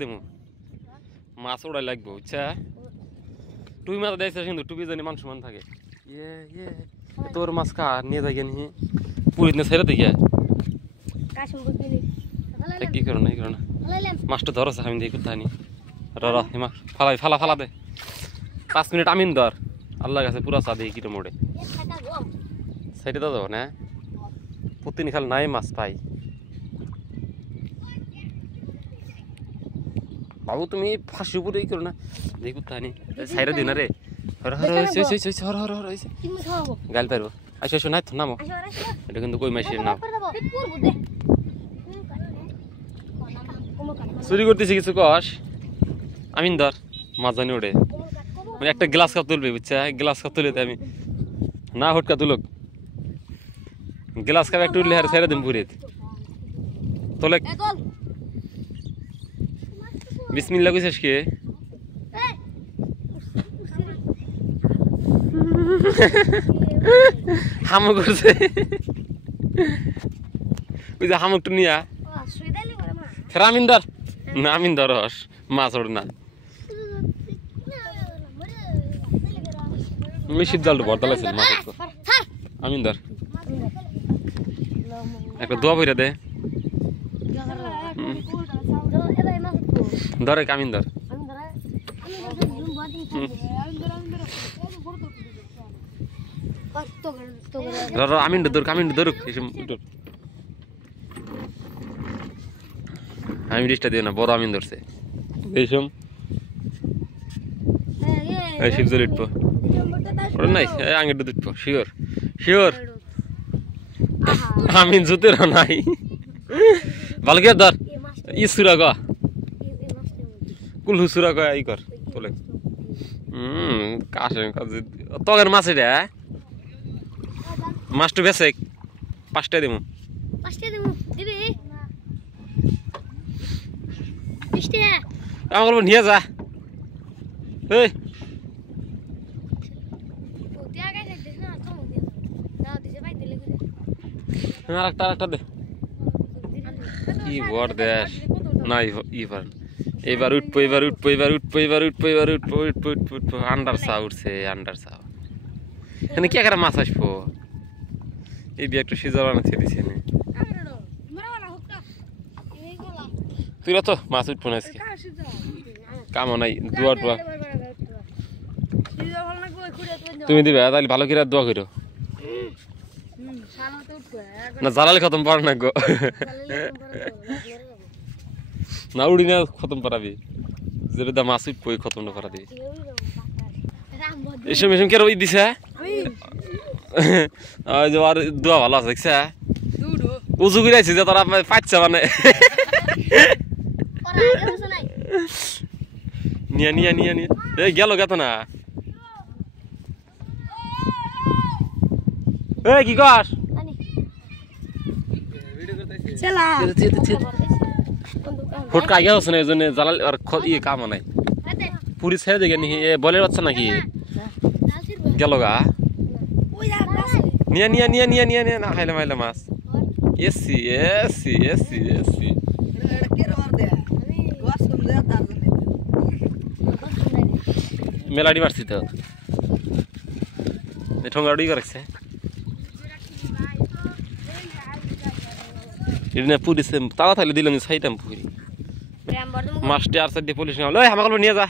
দেবো মাছ ওড়াই লাগবো বুঝছা টুপি মাথা দিয়েছে কিন্তু টুপি জানি মান সমান থাকে তোর মাছ কা নিয়ে যাই নি পুরী না ছেড়ে দিকে কি করো না করো না মাছটা ধরছে আমি দেখি কোথায় নি হিমা ফালাই ফালা ফালা দে 5 মিনিট আমিন ধর আল্লাহ কাছে পুরা চা দিয়ে কিটো মোড়ে সেটা তো দেবো না প্রতিদিন খাল নাই মাছ পাই বাবু তুমি ফাঁসি উপরেই করো না দেখি কোথায় নি সাইরা দিন রে গাল পারবো আসো আসো নাই তো নামো এটা কিন্তু কই মাসের নাম চুরি করতেছি কিছু কস আমিন ধর মাছ জানি ওড়ে মানে একটা গ্লাস কাপ তুলবে বুঝছা গ্লাস কাপ তুলে আমি না হটকা তুলক গ্লাস কাপ একটু উঠলে আর ছেড়ে দিন পুরে তোলে বিসমিল্লাহ কইছিস কি হামক করছে ওই যে হামকটা নিয়া ফের আমিন ধর না আমিন ধর মাছ ওড় না মিশির জালটা বড় দালাইছিল মাছ আমিন ধর একটা দোয়া বইরা দে ধরে কামিন ধর আমিন ধর কামিন ধরুক আমি ডিস্টা দিও না বড় আমিন ধরছে এইসব শিবজল উঠবো নাই আঙের উঠবো শিওর শিওর আমিন জুতের নাই ভালো করে ধর ইসুরা গা কুলহু সুরা কয় ই কর তোলে কাশে তগের মাছ এটা মাছটা বেছে 5টা দেবো আমার বলবো নিয়ে যা এই আরেকটা দে কি বড় দেশ নাই এবার উঠবো আন্ডার চা উঠছে আন্ডার চা এখানে কি একটা মাছ আসবো এই বি একটু সিজা বানাচ্ছে দিছে তুই তো মাছ উঠবো না আজকে কামও নাই দোয়া টোয়া তুমি দিবে তাহলে ভালো করে দোয়া করো না জ্বালালে খতম পার না গো না উড়ি না খতম পারাবি যেটা মাছ উঠবো খতম না করা দিবি এসব এসব কেন ওই দিছে যে আর দোয়া ভালো আছে দেখছে উজু করে আছি যে তারা পাচ্ছে মানে নিয়া নিয়া নিয়া নিয়া এই গেল গেত না এই কি কর ফুটকা আগে হচ্ছে না এই জন্য জ্বালাল আর ইয়ে কাম নাই পুরি ছেড়ে দেখে নি বলের বাচ্চা নাকি গেল গা নিয়া নিয়া নিয়া নিয়া নিয়া নিয়া না খাইলে মাইলে মাছ এসি এসি এসি এসি মেলাডি মারছি তো ঠোঙ্গাড়ি করেছে এটা পুলিশে তাড়া থাকলে দিলাম ছাইতাম পুরি মাছটি আর সাইডে পুলিশ না আমাকে নিয়ে যা